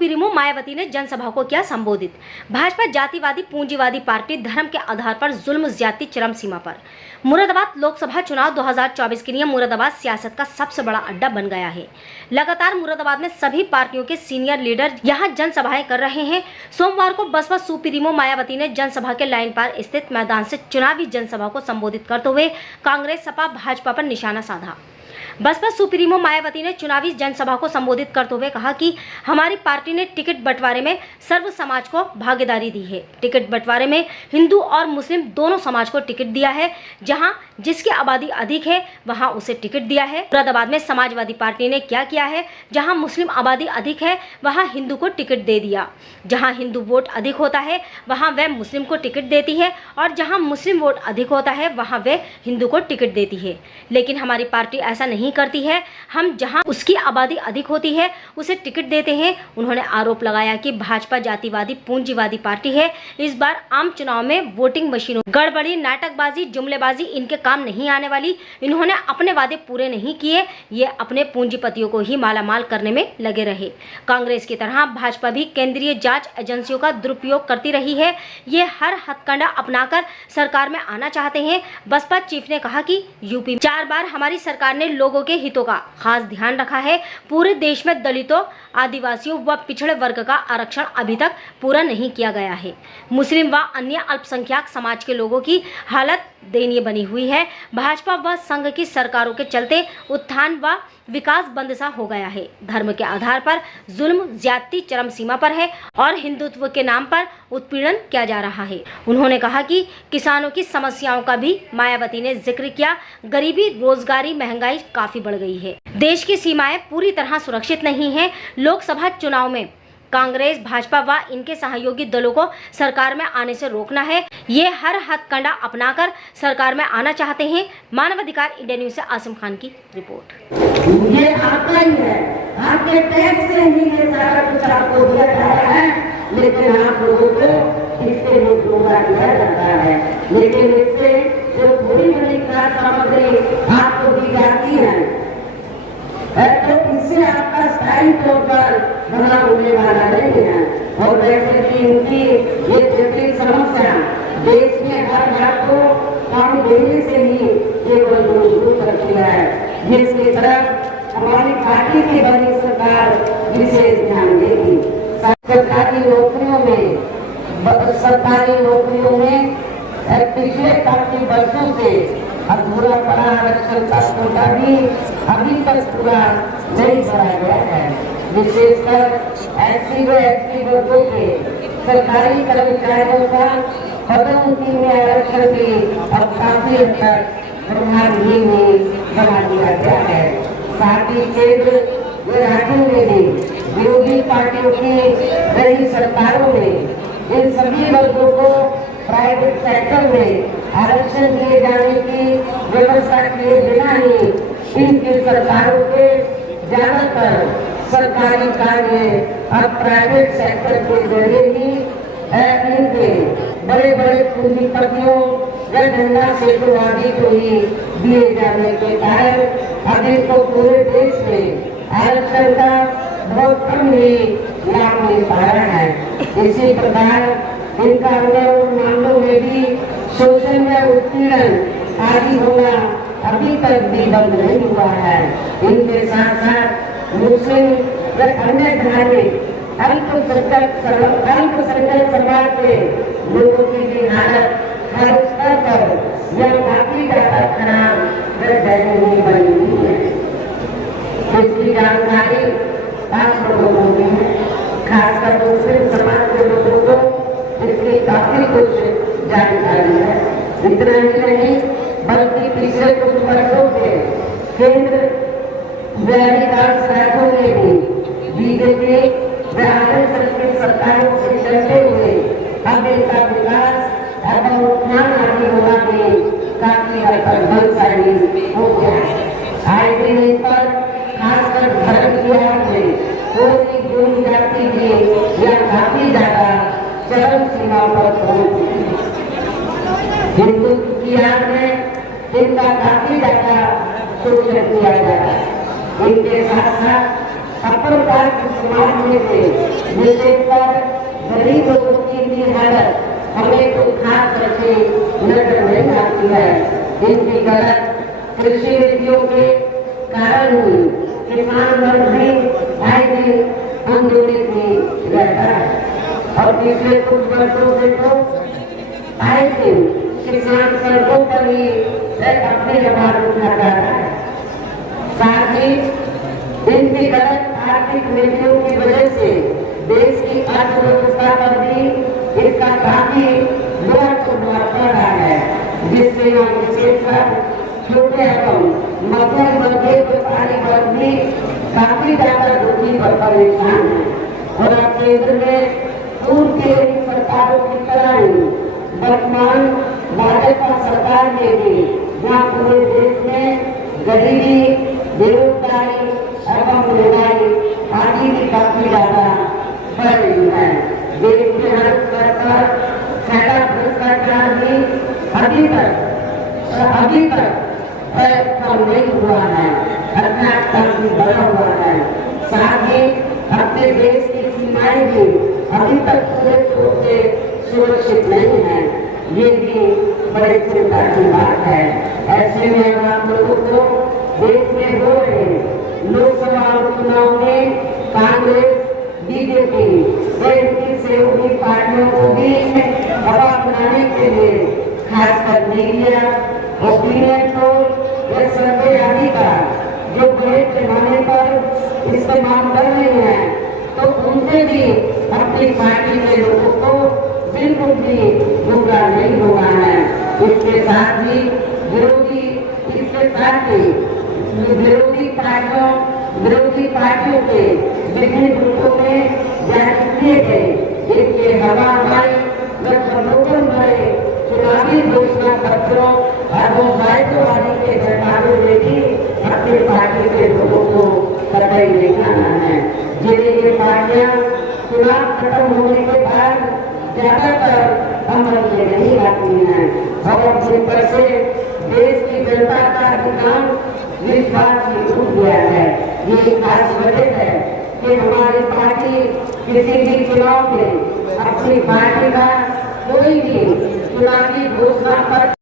Supremo Mayawati ने जनसभा को किया संबोधित। भाजपा जातिवादी पूंजीवादी पार्टी, धर्म के आधार पर जुल्म ज्यादती चरम सीमा पर। मुरादाबाद लोकसभा चुनाव 2024 के लिए मुरादाबाद सियासत का सबसे बड़ा अड्डा बन गया है। लगातार मुरादाबाद में सभी पार्टियों के सीनियर लीडर यहां जनसभाएं कर रहे हैं। सोमवार को बसपा सुप्रीमो मायावती ने जनसभा के लाइन पार स्थित मैदान से चुनावी जनसभा को संबोधित करते हुए कांग्रेस, सपा, भाजपा पर निशाना साधा। बसपा सुप्रीमो मायावती ने चुनावी जनसभा को संबोधित करते हुए कहा कि हमारी पार्टी ने टिकट बंटवारे में सर्व समाज को भागीदारी दी है। टिकट बंटवारे में हिंदू और मुस्लिम दोनों समाज को टिकट दिया है। जहां जिसकी आबादी अधिक है वहां उसे टिकट दिया है। मुरादाबाद में समाजवादी पार्टी ने क्या किया है? जहां मुस्लिम आबादी अधिक है वहां हिंदू को टिकट दे दिया। जहां हिंदू वोट अधिक होता है वहां वह मुस्लिम को टिकट देती है, और जहां मुस्लिम वोट अधिक होता है वहां वह हिंदू को टिकट देती है। लेकिन हमारी पार्टी ऐसा नहीं करती है। हम जहां उसकी आबादी अधिक होती है उसे टिकट देते हैं। उन्होंने आरोप लगाया कि भाजपा जातिवादी पूंजीवादी पार्टी है। इस बार आम चुनाव में वोटिंग मशीनों गड़बड़ी, नाटकबाजी, जुमलेबाजी इनके काम नहीं आने वाली। इन्होंने अपने वादे पूरे नहीं किए। ये अपने पूंजीपतियों को ही मालामाल करने में लगे रहे। कांग्रेस की तरह भाजपा भी केंद्रीय जांच एजेंसियों का दुरुपयोग करती रही है। ये हर हथकंडा अपनाकर सरकार में आना चाहते हैं। बसपा चीफ ने कहा कि यूपी 4 बार हमारी सरकार ने लोगों के हितों का खास ध्यान रखा है। पूरे देश में दलितों, आदिवासियों व पिछड़े वर्ग का आरक्षण अभी तक पूरा नहीं किया गया है। मुस्लिम व अन्य अल्पसंख्यक समाज के लोगों की हालत दयनीय बनी हुई है। भाजपा व संघ की सरकारों के चलते उत्थान व विकास बंदसा हो गया है। धर्म के आधार पर जुल्म ज्यादती चरम सीमा पर है और हिंदुत्व के नाम पर उत्पीड़न किया जा रहा है। उन्होंने कहा कि किसानों की समस्याओं का भी मायावती ने जिक्र किया। गरीबी, रोजगारी, महंगाई काफी बढ़ गई है। देश की सीमाएं पूरी तरह सुरक्षित नहीं है। लोकसभा चुनाव में कांग्रेस, भाजपा व इनके सहयोगी दलों को सरकार में आने से रोकना है। ये हर हथकंडा अपनाकर सरकार में आना चाहते हैं। मानवाधिकार इंडिया न्यूज से आसिम खान की रिपोर्ट। ये आपका ही है, आपके टैक्स से ही ये सारा कुछ आपको दिया जा रहा है, लेकिन आप लोगों को इससे मुक्तोगा किया जाता है। लेकिन इससे जो थोड़ी बड़ी खास सामग्री आपको दी जाती है तो इससे आपका स्थायी तौर पर भला होने वाला नहीं है। और वैसे भी इनकी ये जटिल समस्या देश में हर घर को काम देने से ही केवल दूर हो सकती है, जिसकी तरफ हमारी पार्टी की बड़ी सरकार विशेष ध्यान देगी। सरकारी नौकरियों में पिछले काफी वर्षों से अधूरा पड़ा आरक्षण का कोटा भी अभी तक पूरा नहीं भरा गया है। विशेषकर एससी व एसटी वर्गों के सरकारी कर्मचारियों का पदोन्नति में आरक्षण भी अब काफी हद तक प्रभावहीन बना दिया गया है। साथ ही केंद्र व राज्यों में भी विरोधी पार्टियों की रही सरकारों ने इन सभी वर्गों को प्राइवेट सेक्टर में आरक्षण दिए जाने की व्यवस्था किए बिना ही इनकी सरकारों के ज्यादातर सरकारी कार्य अब प्राइवेट सेक्टर के जरिए ही इनके बड़े बड़े पूंजीपतियों व धंधा क्षेत्रवादी को ही दिए जाने के कारण अभी तो पूरे देश में आरक्षण का बहुत कम ही लाभ मिल पा रहा है। इसी प्रकार इनका अन्य मामलों में भी शोषण व उत्पीड़न आदि होना अभी तक भी बंद नहीं हुआ है। इनके साथ साथ मुस्लिम व अन्य धार्मिक अल्पसंख्यक समाज के लोगों की भी हालत हर स्तर पर यह काफी ज्यादा खराब व दयनीय बनी हुई है। इसकी जानकारी आप लोगों को भी है, खासकर मुस्लिम समाज के लोगों को इसकी काफी कुछ जानकारी है। इतना ही नहीं बल्कि पिछले कुछ वर्षों से केंद्र व राज्यों में भी बीजेपी व आरएसएस की सरकारों से चलते हुए अब इनका विकास एवं उत्थान आदि होना भी काफी हद तक बलशाली हो गया है। आए दिन इन पर खासकर धर्म की आड़ में कोई गुण जाति की या काफी ज्यादा चरम सीमा पर पहुंच चुकी है। हिंदुत्व की आड़ में इनका काफी ज्यादा शोषण किया जा रहा है। इनके साथ साथ अपने राज्य समाज में से विशेषकर गरीब लोगों की भी हालत हमें कोई खास रखे नजर नहीं आती है। इनकी गलत कृषि नीतियों के कारण ही किसान वर्ग भी आए दिन आंदोलित ही रहता है और पिछले कुछ वर्षों से तो आए दिन किसान सड़कों पर ही अपनी आवाज उठाता है। साथ ही इनकी गलत आर्थिक नीतियों की वजह से देश की अर्थव्यवस्था पर भी इसका काफी बुरा प्रभाव पड़ रहा है, जिससे हम विशेषकर छोटे एवं मध्यम वर्गीय व्यापारी वर्ग भी काफी ज्यादा दुखी और परेशान है। और अब केंद्र में पूर्व की सरकारों की तरह ही वर्तमान भाजपा सरकार ने भी जहाँ पूरे देश में गरीबी, बेरोजगारी एवं महंगाई आदि की काफी ज्यादा बढ़ रही है। देश के हर स्तर पर फैला भ्रष्टाचार भी अभी तक कम नहीं हुआ है, अर्थात काफी बढ़ा हुआ है। साथ ही अपने देश की सीमाएं भी अभी तक पूरे तौर से सुरक्षित नहीं है। ये भी बड़ी चिंता की बात है। ऐसे में आप लोगों को देश में हो रहे लोकसभा चुनाव में कांग्रेस, बीजेपी व इनकी सहयोगी पार्टियों को भी हवा बनाने के लिए खासकर मीडिया, ओपिनियन पोल या सर्वे आदि का जो बड़े पैमाने पर इस्तेमाल कर रहे हैं, तो उनसे भी अपनी पार्टी के लोगों को बिल्कुल भी गुमराह नहीं होना है। इसके साथ ही विरोधी पार्टियों के विभिन्न ग्रुपों में जारी किए गए इनके हवाई व प्रलोभन भरे चुनावी घोषणा पत्रों और वायदों आदि के जतावे में भी अपनी पार्टी के लोगों को कतई नहीं आना है। जिन्हें ये पार्टियां चुनाव खत्म होने के बाद ज्यादातर अमल में नहीं आती हैं और जिन पर से देश की जनता का अधिकांश विश्वास ही टूट गया है। ये खास वजह है कि हमारी पार्टी किसी भी चुनाव में अपनी पार्टी का कोई भी चुनावी घोषणा पर